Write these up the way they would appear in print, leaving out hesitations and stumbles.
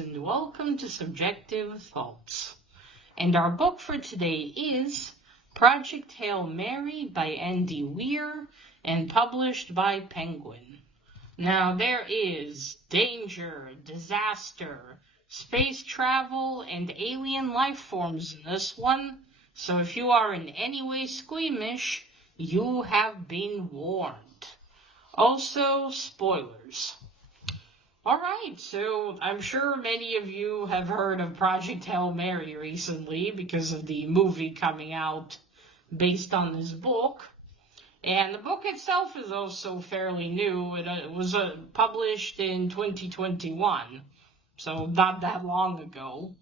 and welcome to Subjective Thoughts. And our book for today is Project Hail Mary by Andy Weir and published by Penguin. Now there is danger, disaster, space travel, and alien life forms in this one, so if you are in any way squeamish, you have been warned. Also, spoilers. Alright, so I'm sure many of you have heard of Project Hail Mary recently because of the movie coming out based on this book. And the book itself is also fairly new. It was published in 2021, so not that long ago.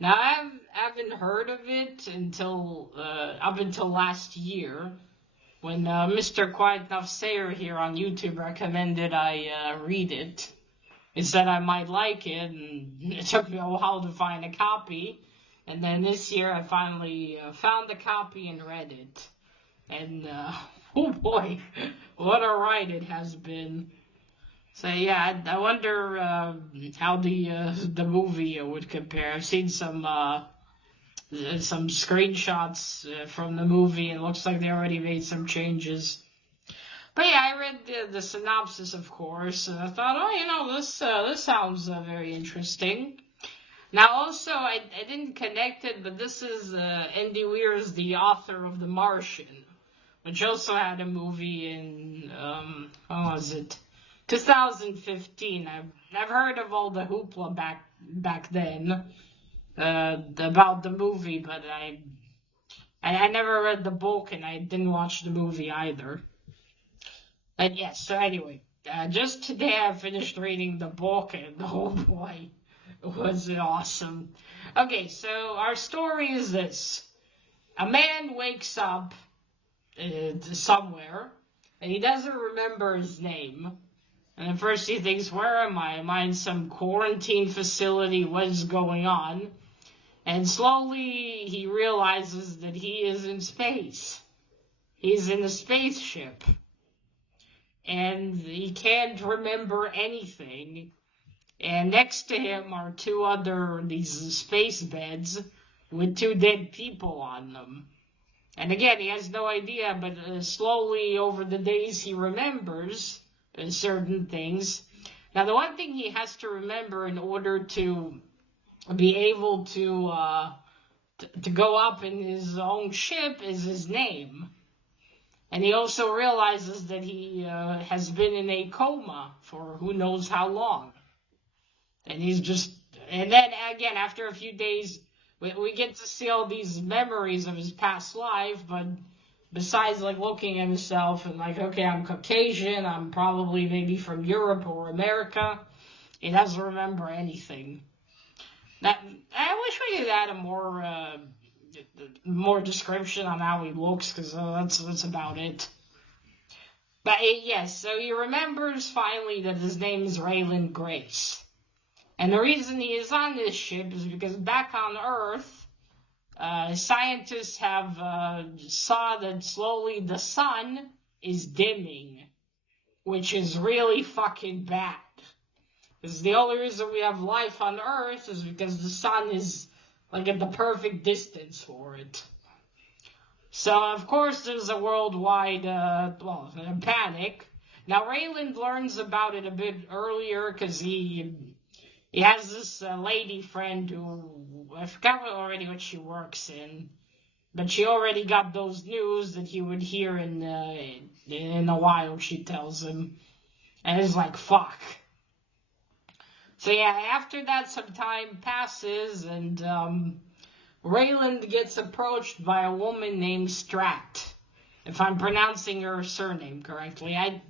Now, I haven't heard of it until up until last year, when Mr. Quiet Enough Sayer here on YouTube recommended I read it. He said I might like it, and it took me a while to find a copy. And then this year I finally found a copy and read it. And, oh boy, what a ride it has been. So yeah, I wonder how the movie would compare. I've seen some screenshots from the movie, and it looks like they already made some changes. But yeah, I read the synopsis, of course, and I thought, oh, this sounds very interesting. Now, also, I didn't connect it, but this is Andy Weir is the author of The Martian, which also had a movie in, what was it, 2015. I've heard of all the hoopla back then about the movie, but I never read the book, and I didn't watch the movie either. And yes, so anyway, just today I finished reading the book, and oh boy, was it awesome. Okay, so our story is this. A man wakes up somewhere, and he doesn't remember his name. And at first he thinks, where am I? Am I in some quarantine facility? What is going on? And slowly he realizes that he is in space. He's in a spaceship. And he can't remember anything. And next to him are these space beds with two dead people on them. And again, he has no idea, but slowly over the days he remembers certain things. Now, the one thing he has to remember in order to be able to go up in his own ship is his name. And he also realizes that he has been in a coma for who knows how long. And and then again, after a few days, we get to see all these memories of his past life, but besides like looking at himself and like, okay, I'm Caucasian, I'm probably maybe from Europe or America, he doesn't remember anything. Now, I wish we could add a more description on how he looks, because that's about it. But yes, so he remembers finally that his name is Raylan Grace. And the reason he is on this ship is because back on Earth, scientists have saw that slowly the sun is dimming, which is really fucking bad. Because the only reason we have life on Earth is because the sun is like at the perfect distance for it. So, of course, there's a worldwide, panic. Now, Raylan learns about it a bit earlier because he has this lady friend who, I forgot already what she works in, but she already got those news that he would hear in a while, she tells him. And he's like, fuck. So yeah, after that, some time passes, and Raylan gets approached by a woman named Strat, if I'm pronouncing her surname correctly. I'm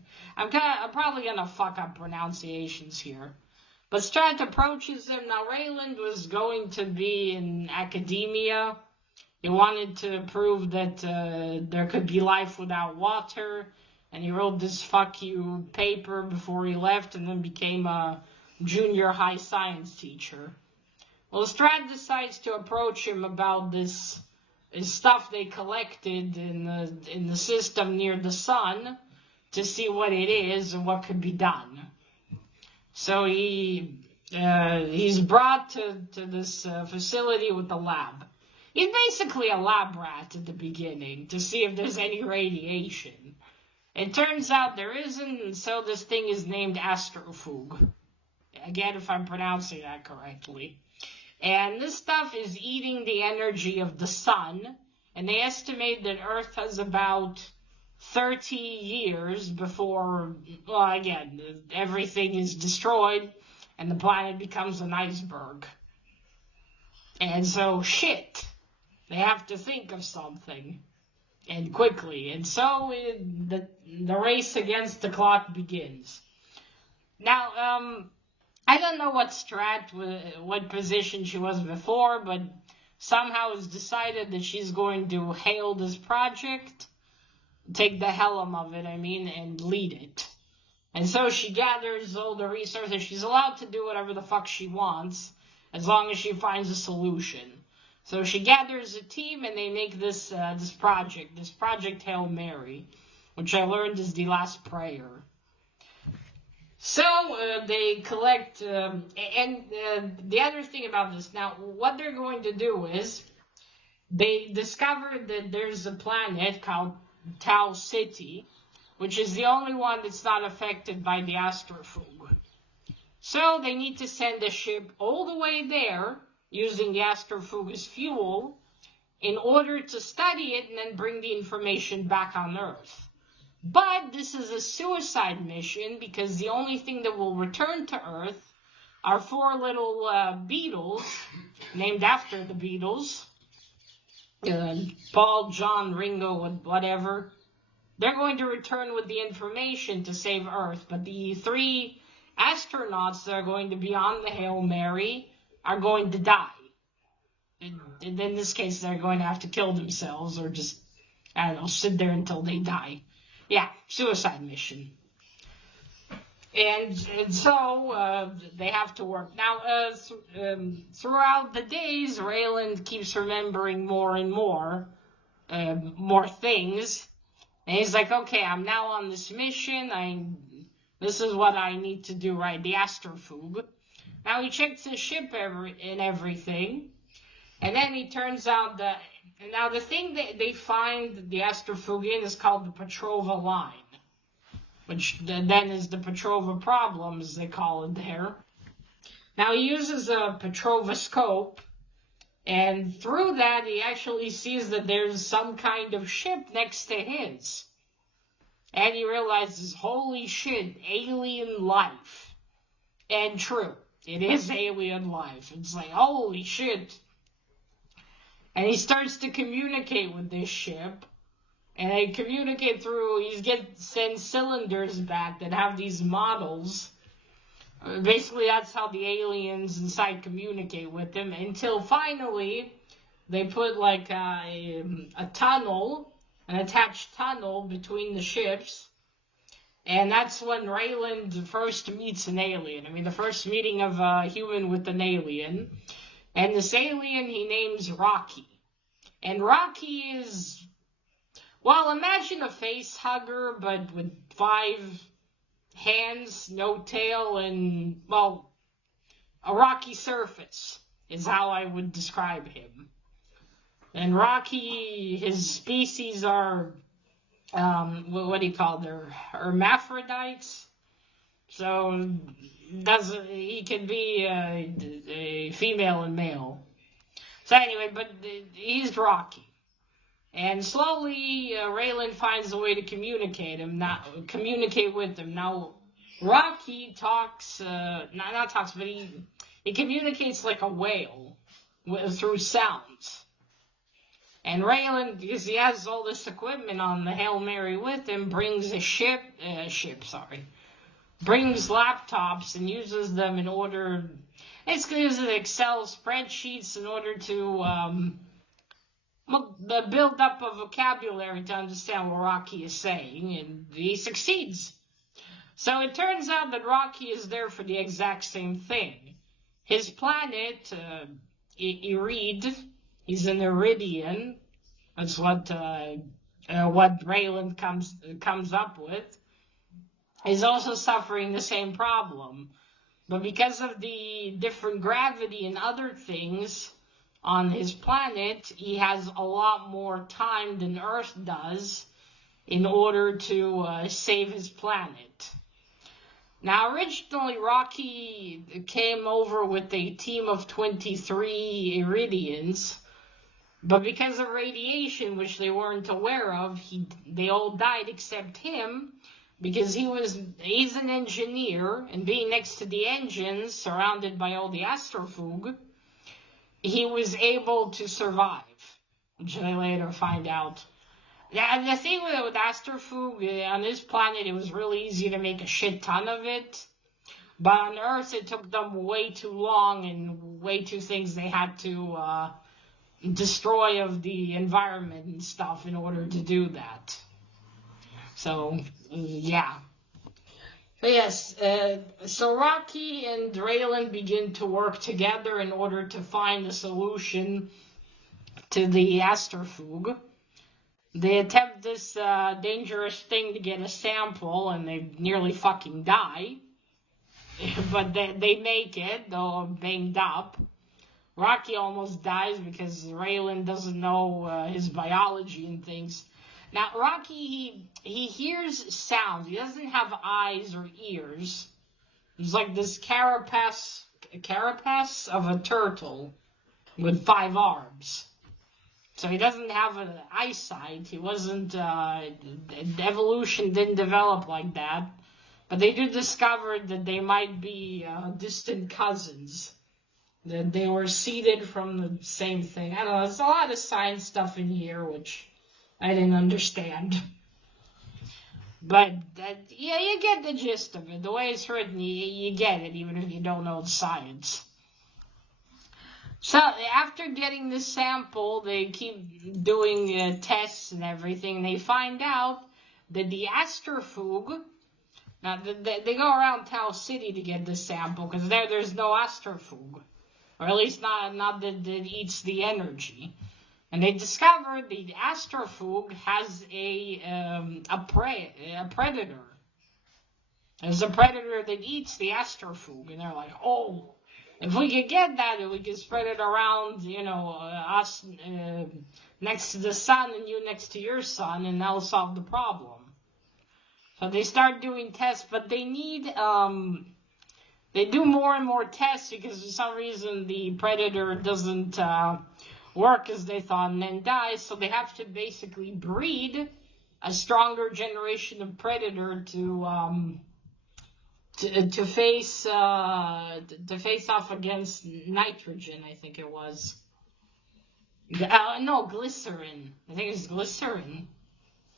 probably gonna fuck up pronunciations here. But Strat approaches him. Now, Raylan was going to be in academia. He wanted to prove that there could be life without water, and he wrote this fuck you paper before he left, and then became a junior high science teacher. Well, Strat decides to approach him about this stuff they collected in the system near the sun to see what it is and what could be done. So he he's brought to this facility with the lab. He's basically a lab rat at the beginning to see if there's any radiation. It turns out there isn't, and so this thing is named Astrofug. Again, if I'm pronouncing that correctly. And this stuff is eating the energy of the sun, and they estimate that Earth has about 30 years before, well, again, everything is destroyed, and the planet becomes an iceberg. And so, shit. They have to think of something. And quickly. And so, the race against the clock begins. Now, I don't know what position she was before, but somehow it's decided that she's going to hail this project, take the helm of it, and lead it. And so she gathers all the resources. She's allowed to do whatever the fuck she wants, as long as she finds a solution. So she gathers a team, and they make this project Hail Mary, which I learned is the last prayer. So, they collect, and the other thing about this, now, what they're going to do is, they discovered that there's a planet called Tau City, which is the only one that's not affected by the Astrofug. So, they need to send a ship all the way there, using the Astrofug as fuel, in order to study it and then bring the information back on Earth. But this is a suicide mission because the only thing that will return to Earth are 4 little beetles, named after the Beatles. Paul, John, Ringo, whatever. They're going to return with the information to save Earth. But the 3 astronauts that are going to be on the Hail Mary are going to die. And in this case, they're going to have to kill themselves or just, I don't know, sit there until they die. Yeah, suicide mission. And so they have to work. Now, throughout the days, Raylan keeps remembering more and more things. And he's like, okay, I'm now on this mission. This is what I need to do, right? The Astrofug. Now, he checks his ship and everything. And then it turns out that, now the thing that they find the Astrofug in is called the Petrova line, which then is the Petrova problem, as they call it there. Now he uses a Petrova scope, and through that he actually sees that there's some kind of ship next to his. And he realizes, holy shit, alien life. And true, it is alien life. It's like, holy shit. And he starts to communicate with this ship. And they communicate through, sends cylinders back that have these models. Basically, that's how the aliens inside communicate with them. Until finally, they put like a tunnel, an attached tunnel between the ships. And that's when Raylan first meets an alien. The first meeting of a human with an alien. And this alien he names Rocky. And Rocky is, well, imagine a face hugger, but with 5 hands, no tail, and, well, a rocky surface is how I would describe him. And Rocky, his species are, what do you call them? Hermaphrodites. So, he can be a female and male. So anyway, but he's Rocky. And slowly, Raylan finds a way to communicate with him. Now, Rocky talks, not talks, but he communicates like a whale through sounds. And Raylan, because he has all this equipment on the Hail Mary with him, brings brings laptops and uses them in order, basically uses Excel spreadsheets in order to build up a vocabulary to understand what Rocky is saying, and he succeeds. So it turns out that Rocky is there for the exact same thing. His planet, Irid, he's an Iridian. That's what Raylan comes up with. Is also suffering the same problem. But because of the different gravity and other things on his planet, he has a lot more time than Earth does in order to save his planet. Now, originally, Rocky came over with a team of 23 Iridians, but because of radiation, which they weren't aware of, they all died except him, because he's an engineer, and being next to the engines, surrounded by all the Astrofug, he was able to survive, which they later find out. The thing with Astrofug, on this planet, it was really easy to make a shit ton of it. But on Earth, it took them way too long and way too things they had to destroy of the environment and stuff in order to do that. So, yeah. But yes, so Rocky and Raylan begin to work together in order to find a solution to the Astrofug. They attempt this dangerous thing to get a sample, and they nearly fucking die. But they make it, though banged up. Rocky almost dies because Raylan doesn't know his biology and things. Now, Rocky, he hears sounds. He doesn't have eyes or ears. He's like this carapace of a turtle with 5 arms. So he doesn't have an eyesight. He wasn't, evolution didn't develop like that. But they do discover that they might be distant cousins. That they were seeded from the same thing. I don't know, there's a lot of science stuff in here, which I didn't understand. But, yeah, you get the gist of it. The way it's written, you get it, even if you don't know the science. So, after getting this sample, they keep doing tests and everything. They find out that the Astrofug, now they go around Tau City to get this sample, because there's no Astrofug. Or at least not that it eats the energy. And they discovered the Astrofug has a predator. There's a predator that eats the Astrofug. And they're like, oh, if we could get that, if we could spread it around, us next to the sun and you next to your sun, and that'll solve the problem. So they start doing tests, but they need, they do more and more tests because for some reason the predator doesn't work as they thought and then dies. So they have to basically breed a stronger generation of predator to face off against nitrogen. I think it was. No, glycerin. I think it's glycerin.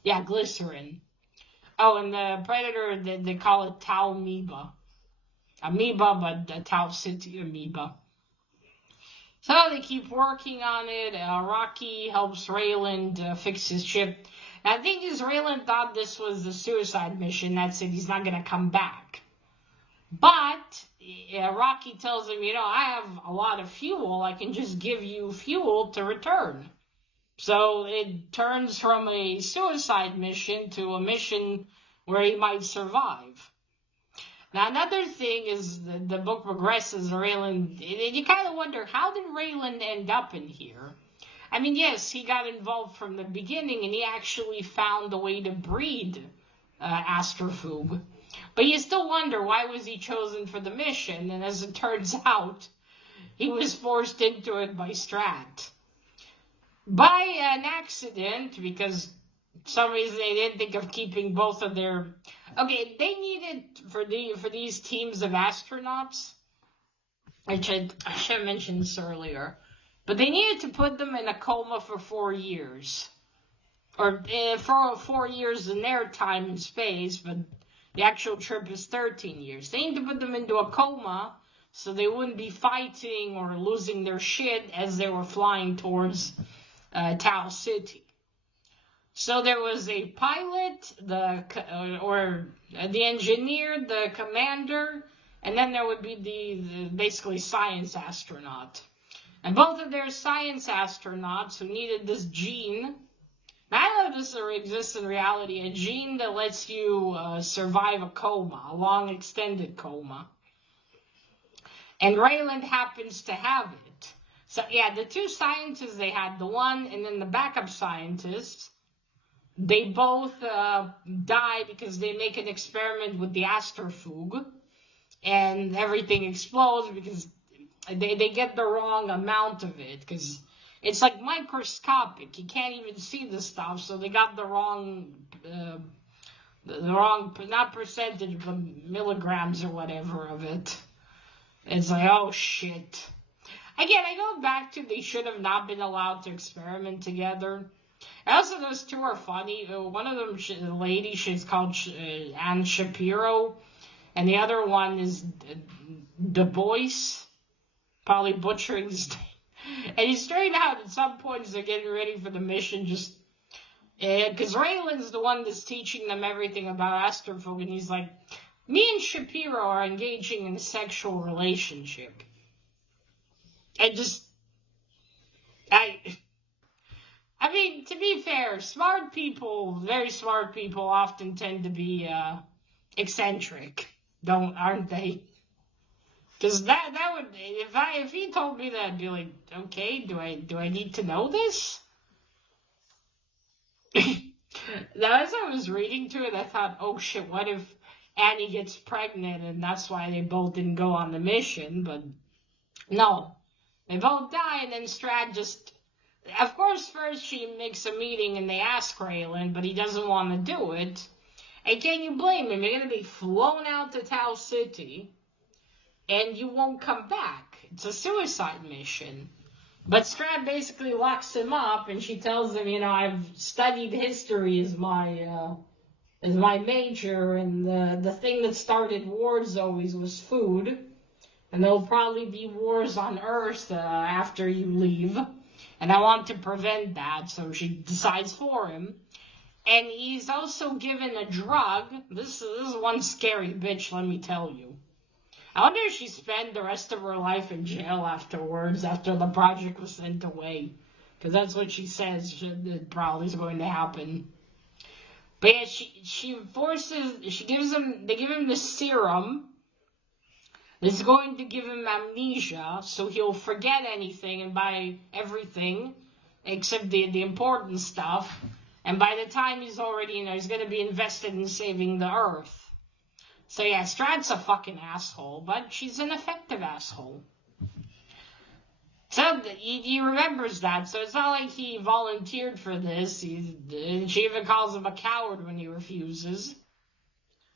Yeah, glycerin. Oh, and the predator, they call it Tau amoeba. Amoeba, but the Tau City amoeba. So they keep working on it. Rocky helps Raylan fix his ship. Now, the thing is, Raylan thought this was a suicide mission. That's it. He's not going to come back. But Rocky tells him, I have a lot of fuel. I can just give you fuel to return. So it turns from a suicide mission to a mission where he might survive. Now, another thing is the book progresses. Raylan, you kind of wonder, how did Raylan end up in here? I mean, yes, he got involved from the beginning, and he actually found a way to breed Astrofug. But you still wonder, why was he chosen for the mission? And as it turns out, he was forced into it by Strat. By an accident, because for some reason they didn't think of keeping both of their... Okay, they needed, for these teams of astronauts, I should have mentioned this earlier, but they needed to put them in a coma for 4 years. Or for 4 years in their time in space, but the actual trip is 13 years. They need to put them into a coma so they wouldn't be fighting or losing their shit as they were flying towards Tau City. So there was a pilot, the engineer, the commander, and then there would be the basically science astronaut. And both of their science astronauts who needed this gene. Now, I don't know if this exists in reality, a gene that lets you survive a coma, a long extended coma. And Raylan happens to have it. So, yeah, the two scientists they had, the one and then the backup scientist, they both die because they make an experiment with the Asterfug, and everything explodes because they get the wrong amount of it, because it's like microscopic. You can't even see the stuff, so they got the wrong, not percentage, but milligrams or whatever of it. It's like, oh shit. Again, I go back to they should have not been allowed to experiment together. Also, those two are funny. One of them, the lady, she's called Anne Shapiro, and the other one is Du Bois, probably butchering his name. And he's straight out at some points they're getting ready for the mission, just because Raylan's the one that's teaching them everything about Asterfug, and he's like, me and Shapiro are engaging in a sexual relationship. And just, I mean, to be fair, smart people, very smart people, often tend to be eccentric, aren't they? Because that would, if he told me that, I'd be like, okay, do I need to know this? Now, as I was reading to it, I thought, oh shit, what if Annie gets pregnant and that's why they both didn't go on the mission? But no, they both die, and then Strad just, of course, first she makes a meeting and they ask Raylan, but he doesn't want to do it. And can you blame him? You're going to be flown out to Tau City and you won't come back. It's a suicide mission. But Strad basically locks him up, and she tells him, I've studied history as my major, and the thing that started wars always was food. And there'll probably be wars on Earth after you leave. And I want to prevent that, so she decides for him. And he's also given a drug. This is one scary bitch, let me tell you. I wonder if she spent the rest of her life in jail afterwards, after the project was sent away. Because that's what she says probably is going to happen. But yeah, they give him the serum. It's going to give him amnesia, so he'll forget anything and buy everything, except the important stuff. And by the time he's already, he's going to be invested in saving the Earth. So yeah, Strad's a fucking asshole, but she's an effective asshole. So he remembers that, so it's not like he volunteered for this. She even calls him a coward when he refuses.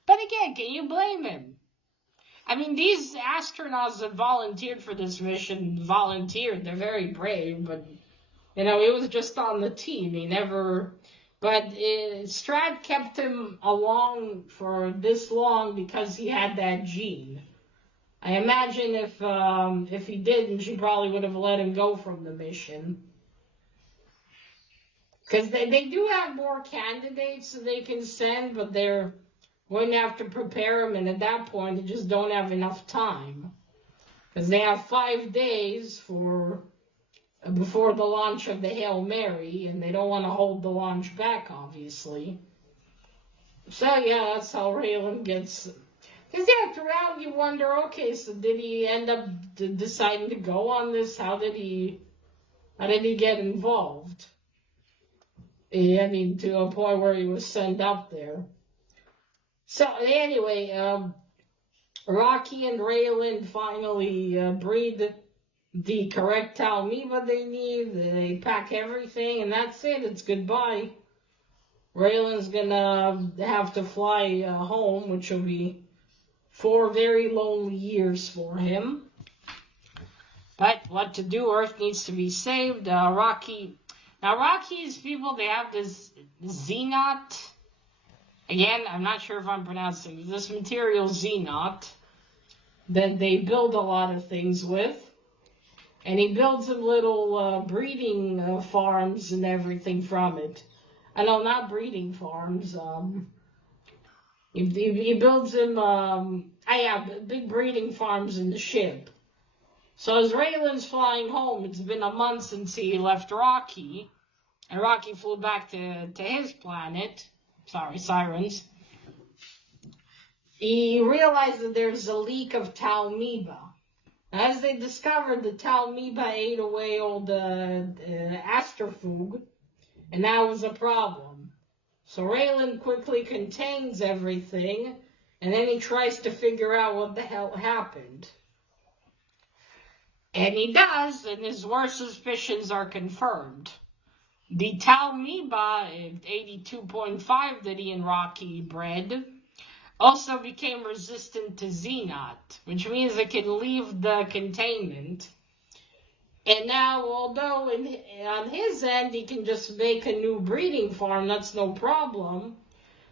But again, can you blame him? I mean, these astronauts that volunteered for this mission volunteered. They're very brave, but, he was just on the team. He never... But Strad kept him along for this long because he had that gene. I imagine if he didn't, she probably would have let him go from the mission. Because they do have more candidates that they can send, but they're going to have to prepare them, and at that point, they just don't have enough time. Because they have 5 days before the launch of the Hail Mary, and they don't want to hold the launch back, obviously. So, yeah, that's how Raylan gets... Because, yeah, throughout you wonder, okay, so did he end up deciding to go on this? How did he get involved? I mean, to a point where he was sent up there. So, anyway, Rocky and Raylan finally breed the correct Talmiba they need. They pack everything, and that's it. It's goodbye. Raylan's gonna have to fly home, which will be 4 very lonely years for him. But what to do? Earth needs to be saved. Rocky's people, they have this Xenot. Again, I'm not sure if I'm pronouncing this material Xenot that they build a lot of things with. And he builds them little breeding farms and everything from it. No, not breeding farms. He builds them, big breeding farms in the ship. So as Raylan's flying home, it's been a month since he left Rocky. And Rocky flew back to his planet. Sorry, Sirens. He realized that there's a leak of Talmiba. As they discovered, the Talmiba ate away old Asterfug, and that was a problem. So Raylan quickly contains everything, and then he tries to figure out what the hell happened. And he does, and his worst suspicions are confirmed. The Talmiba, 82.5 that he and Rocky bred, also became resistant to Xenot, which means it can leave the containment. And now, although on his end he can just make a new breeding farm, that's no problem,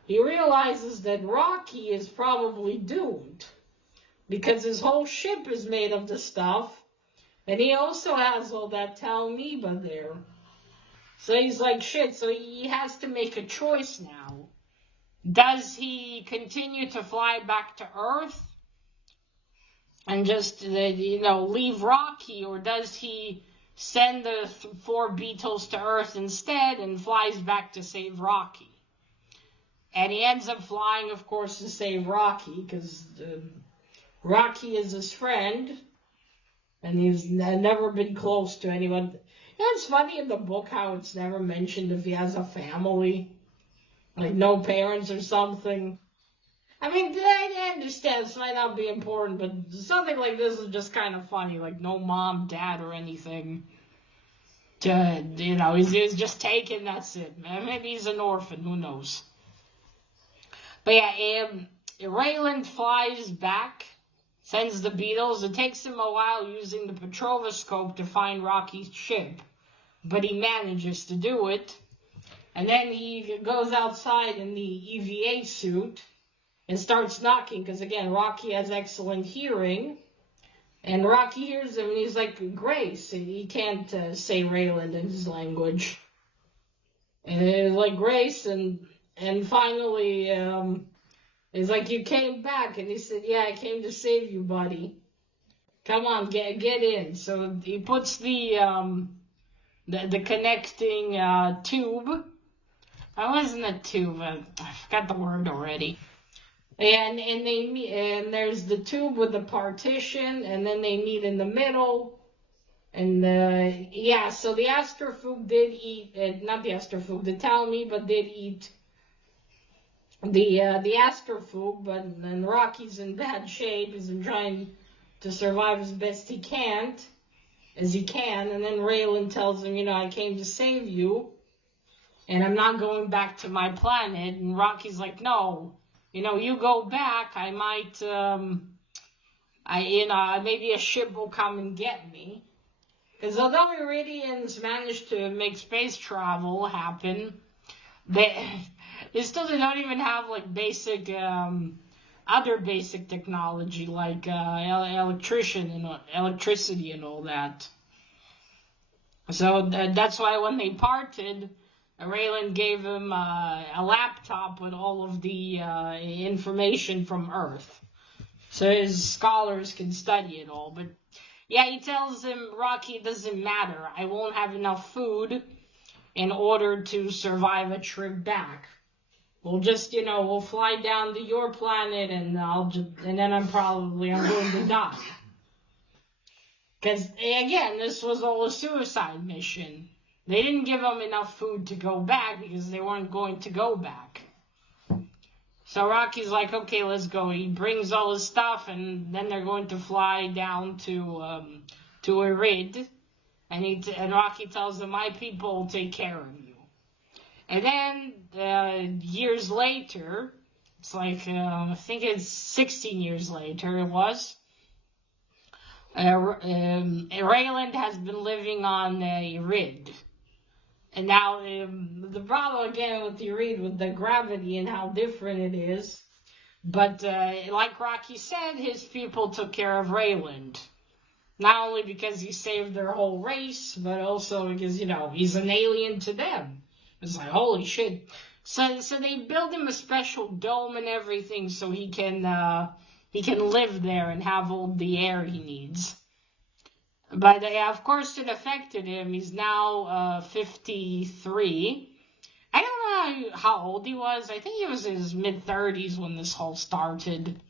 he realizes that Rocky is probably doomed, because his whole ship is made of the stuff, and he also has all that Talmiba there. So he's like, shit, so he has to make a choice now. Does he continue to fly back to Earth and just, leave Rocky, or does he send the 4 beetles to Earth instead and flies back to save Rocky? And he ends up flying, of course, to save Rocky, because Rocky is his friend, and he's never been close to anyone. It's funny in the book how it's never mentioned if he has a family. Like, no parents or something. I mean, I understand this might not be important, but something like this is just kind of funny. Like, no mom, dad, or anything. He's just taken, that's it. Maybe he's an orphan, who knows. But yeah, Raylan flies back, sends the beetles. It takes him a while using the petroscope to find Rocky's ship, but he manages to do it. And then he goes outside in the EVA suit and starts knocking, because again, Rocky has excellent hearing. And Rocky hears him and he's like, Grace. And he can't say Raylan in his language. And he's like, Grace. And finally, he's like, you came back. And he said, yeah, I came to save you, buddy. Come on, get in. So he puts the connecting tube. I wasn't a tube. I forgot the word already. And they meet, and there's the tube with the partition, and then they meet in the middle. And so the Asterfug did eat, not the Asterfug, the Talmiba did eat the Asterfug, but then Rocky's in bad shape. He's been trying to survive as best he can, and then Raylan tells him, I came to save you. And I'm not going back to my planet. And Rocky's like, no, you go back. I might, maybe a ship will come and get me. Because although Iridians managed to make space travel happen, they still don't even have like basic, other basic technology like electricity and all that. So that's why when they parted, Raylan gave him a laptop with all of the information from Earth, so his scholars can study it all. But yeah, he tells him, Rocky, it doesn't matter. I won't have enough food in order to survive a trip back. We'll just, we'll fly down to your planet, and then I'm going to die. Because again, this was all a suicide mission. They didn't give him enough food to go back because they weren't going to go back. So Rocky's like, okay, let's go. He brings all his stuff, and then they're going to fly down to Irid. And Rocky tells them, my people will take care of you. And then years later, it's like, I think it's 16 years later it was, Raylan has been living on Irid. And now, the problem again with the Irid, with the gravity and how different it is. But, like Rocky said, his people took care of Raylan. Not only because he saved their whole race, but also because, he's an alien to them. It's like, holy shit. So they build him a special dome and everything so he can live there and have all the air he needs. But of course it affected him. He's now 53. I don't know how old he was. I think he was in his mid-30s when this whole started.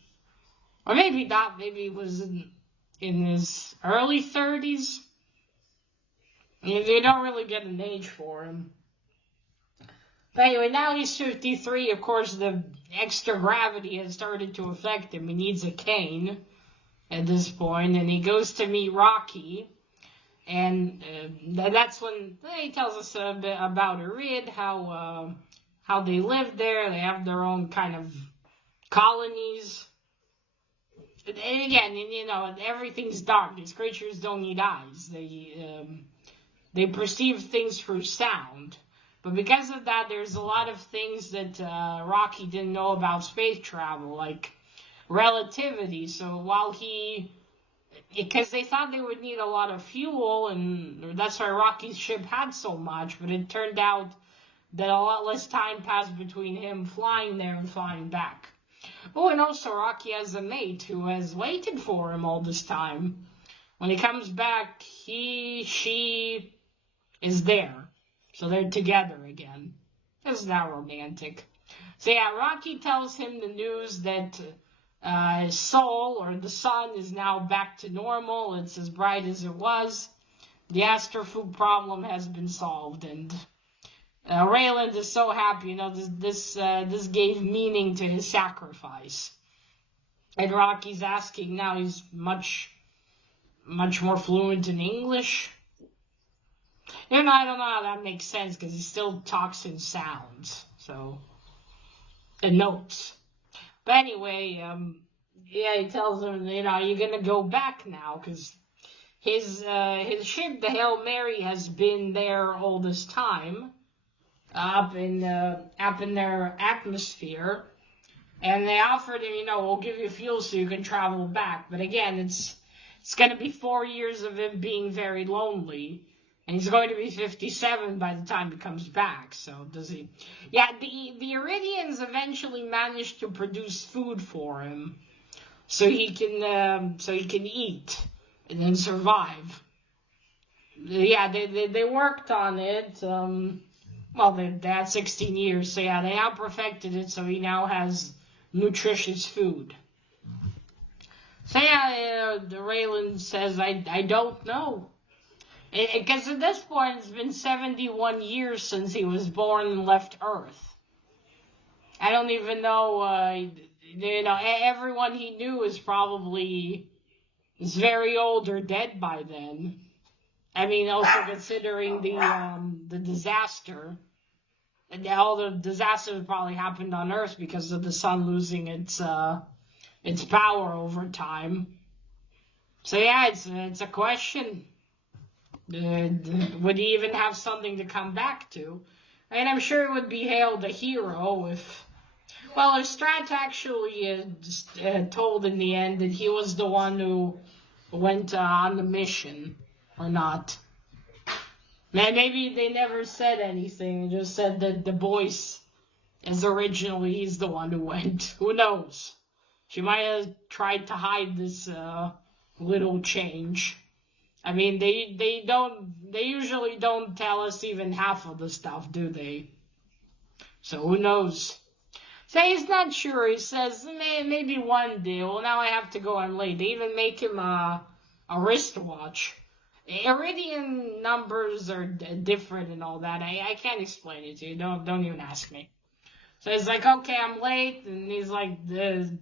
Or maybe not. Maybe he was in in his early 30s. They don't really get an age for him. But anyway, now he's 53. Of course, the extra gravity has started to affect him. He needs a cane at this point, and he goes to meet Rocky. And that's when he tells us a bit about Irid, how they live there. They have their own kind of colonies. And again, everything's dark. These creatures don't need eyes. They perceive things through sound. But because of that, there's a lot of things that Rocky didn't know about space travel, like relativity. So while because they thought they would need a lot of fuel, and that's why Rocky's ship had so much, but it turned out that a lot less time passed between him flying there and flying back. Oh, and also Rocky has a mate who has waited for him all this time. When he comes back, she is there. So they're together again. Isn't that romantic? So yeah, Rocky tells him the news that his soul, or the sun, is now back to normal. It's as bright as it was. The astrophobe problem has been solved, and Raylan is so happy. This gave meaning to his sacrifice. And Rocky's asking now. He's much more fluent in English. I don't know how that makes sense because he still talks in sounds, so the notes. But anyway, he tells him, you're gonna go back now because his ship, the Hail Mary, has been there all this time, up in their atmosphere, and they offered him, we'll give you fuel so you can travel back. But again, it's gonna be 4 years of him being very lonely. And he's going to be 57 by the time he comes back. So does he? Yeah, the Iridians eventually managed to produce food for him, so he can eat and then survive. Yeah, they worked on it. They had 16 years, so yeah, they now perfected it. So he now has nutritious food. So yeah, the Raylan says, I don't know. Because at this point, it's been 71 years since he was born and left Earth. I don't even know, everyone he knew is very old or dead by then. I mean, also considering the disaster. And all the disasters probably happened on Earth because of the sun losing its power over time. So yeah, it's a question. Would he even have something to come back to? I mean, I'm sure it would be hailed a hero if Strat actually told in the end that he was the one who went on the mission, or not. Man, maybe they never said anything, just said that the voice is originally he's the one who went. Who knows? She might have tried to hide this little change. I mean, they usually don't tell us even half of the stuff, do they? So who knows? So he's not sure. He says, maybe one day. Well, now I have to go on late. They even make him a wristwatch. Iridian numbers are different and all that. I can't explain it to you. Don't even ask me. So he's like, okay, I'm late. And he's like,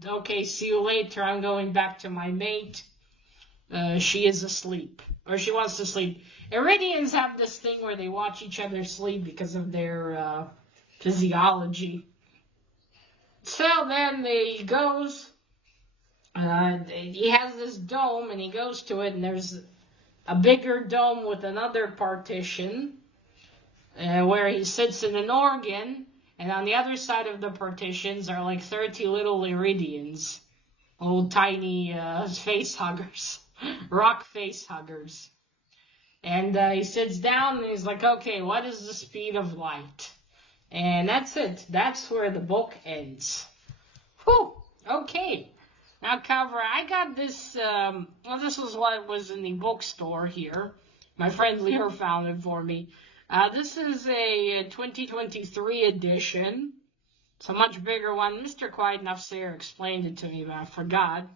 okay, see you later. I'm going back to my mate. She is asleep. Or she wants to sleep. Iridians have this thing where they watch each other sleep because of their physiology. So then he goes. He has this dome, and he goes to it, and there's a bigger dome with another partition where he sits in an organ, and on the other side of the partitions are like 30 little Iridians, little tiny face huggers. Rock face huggers. And he sits down and he's like, okay, what is the speed of light? And that's it. That's where the book ends. Whew. Okay. Now cover. I got this, this was what was in the bookstore here. My friend Lear found it for me. This is a 2023 edition. It's a much bigger one. Mr. Quiet Enough Sarah explained it to me, but I forgot.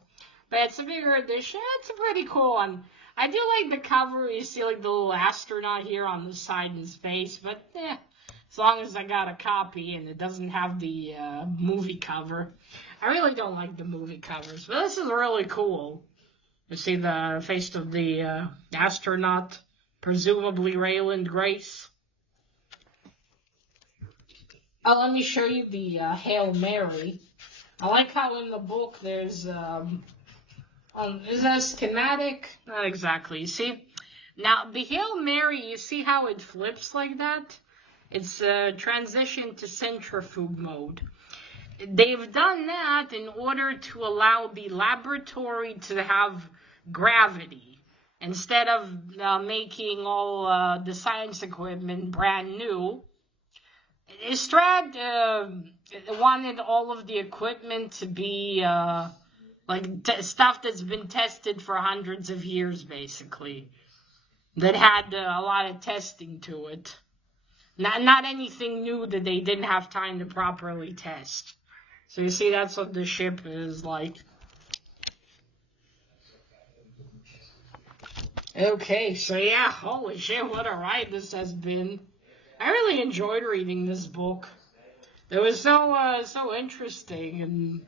But it's a bigger edition. It's a pretty cool one. I do like the cover. You see like the little astronaut here on the side in space, but as long as I got a copy and it doesn't have the movie cover. I really don't like the movie covers, but this is really cool. You see the face of the astronaut, presumably Rayland Grace. Oh, let me show you the Hail Mary. I like how in the book there's, is that a schematic? Not exactly. You see? Now, the Hail Mary, you see how it flips like that? It's transition to centrifuge mode. They've done that in order to allow the laboratory to have gravity. Instead of making all the science equipment brand new, Strad wanted all of the equipment to be stuff that's been tested for hundreds of years, basically. That had a lot of testing to it. Not anything new that they didn't have time to properly test. So you see, that's what the ship is like. Okay, so yeah, holy shit, what a ride this has been. I really enjoyed reading this book. It was so interesting, and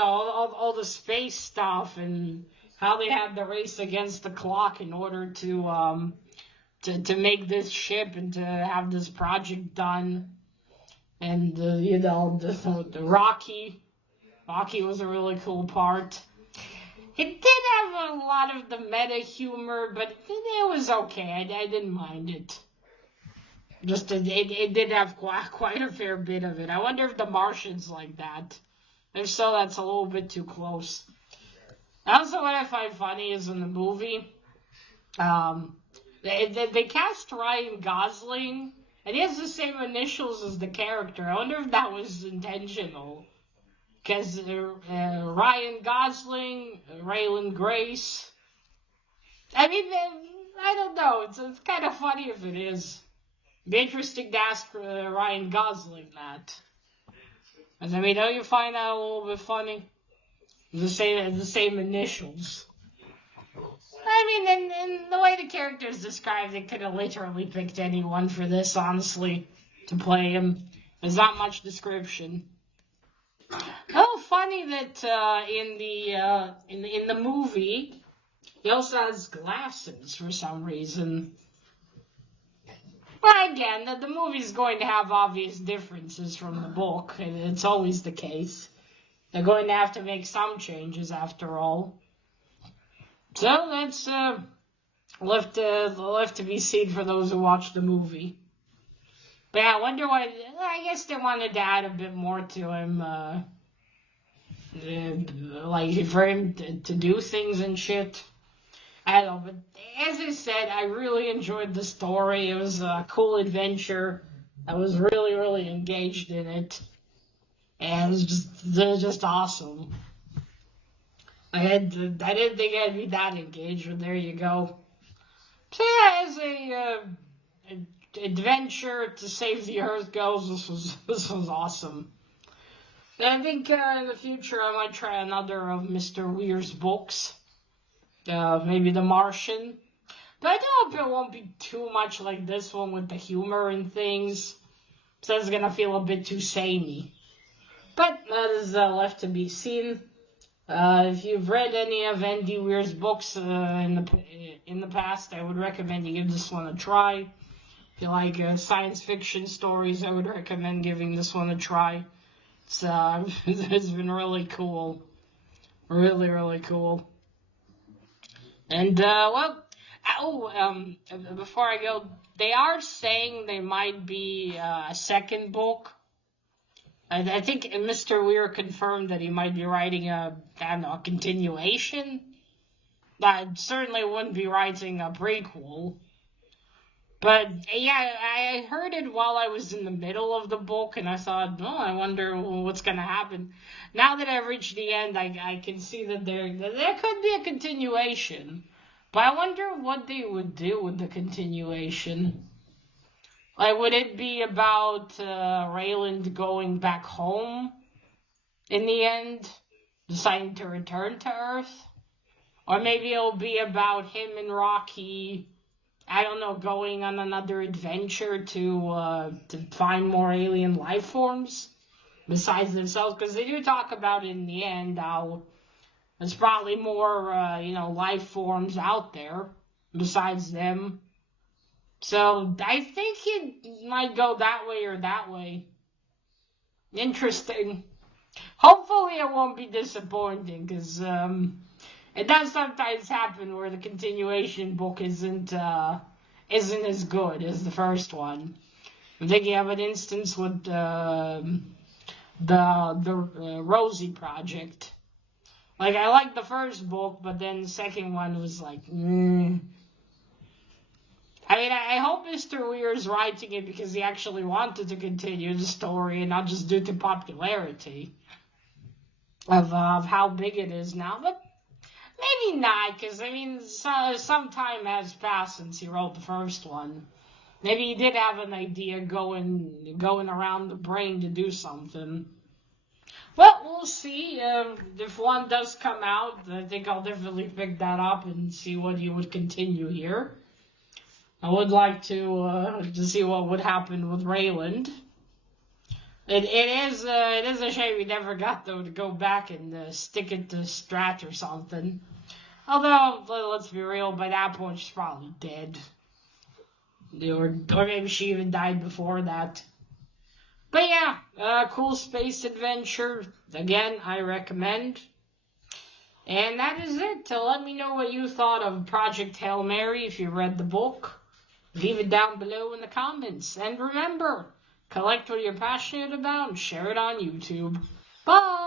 all the space stuff, and how they had to race against the clock in order to make this ship and to have this project done. And the Rocky was a really cool part. It did have a lot of the meta humor, but it was okay. I didn't mind it. Just it did have quite a fair bit of it. I wonder if the Martian's like that. If so, that's a little bit too close. Also, what I find funny is in the movie, they cast Ryan Gosling, and he has the same initials as the character. I wonder if that was intentional. Because Ryan Gosling, Raylan Grace. I mean, I don't know. It's kind of funny if it is. It'd be interesting to ask Ryan Gosling that. I mean, don't you find that a little bit funny? The same initials. I mean, in the way the character is described, they could have literally picked anyone for this, honestly, to play him. There's not much description. Oh, funny that in the movie, he also has glasses for some reason. Well, again, the movie's going to have obvious differences from the book. It's always the case. They're going to have to make some changes after all. So that's left to be seen for those who watch the movie. But yeah, I wonder why. I guess they wanted to add a bit more to him. Like for him to do things and shit. I don't know, but as I said, I really enjoyed the story. It was a cool adventure. I was really, really engaged in it. And it was just awesome. I didn't think I'd be that engaged, but there you go. So yeah, as a adventure to save the Earth goes, this was awesome. And I think in the future I might try another of Mr. Weir's books. Maybe The Martian. But I do hope it won't be too much like this one with the humor and things. So it's gonna feel a bit too samey. But that is left to be seen. If you've read any of Andy Weir's books in the past, I would recommend you give this one a try. If you like science fiction stories, I would recommend giving this one a try. It's been really cool. Really, really cool. And, before I go, they are saying there might be a second book. I think Mr. Weir confirmed that he might be writing a continuation. I certainly wouldn't be writing a prequel. But, yeah, I heard it while I was in the middle of the book, and I thought, I wonder what's going to happen. Now that I've reached the end, I can see that there could be a continuation. But I wonder what they would do with the continuation. Like, would it be about Rayland going back home in the end? deciding to return to Earth. Or maybe it'll be about him and Rocky, I don't know, going on another adventure to find more alien life forms besides themselves. Because they do talk about it in the end, how there's probably more, life forms out there besides them. So I think it might go that way or that way. Interesting. Hopefully it won't be disappointing, because it does sometimes happen where the continuation book isn't as good as the first one. I'm thinking of an instance with the Rosie Project. Like, I liked the first book, but then the second one was like, I mean, I hope Mr. Weir's writing it because he actually wanted to continue the story and not just due to popularity of how big it is now. But maybe not, because, I mean, some time has passed since he wrote the first one. Maybe he did have an idea going around the brain to do something. Well, we'll see. If one does come out, I think I'll definitely pick that up and see what he would continue here. I would like to see what would happen with Rayland. It is a shame we never got, though, to go back and stick it to Strat or something. Although, let's be real, by that point she's probably dead. Or maybe she even died before that. But yeah, cool space adventure. Again, I recommend. And that is it. Let me know what you thought of Project Hail Mary if you read the book. Leave it down below in the comments. And remember, collect what you're passionate about and share it on YouTube. Bye!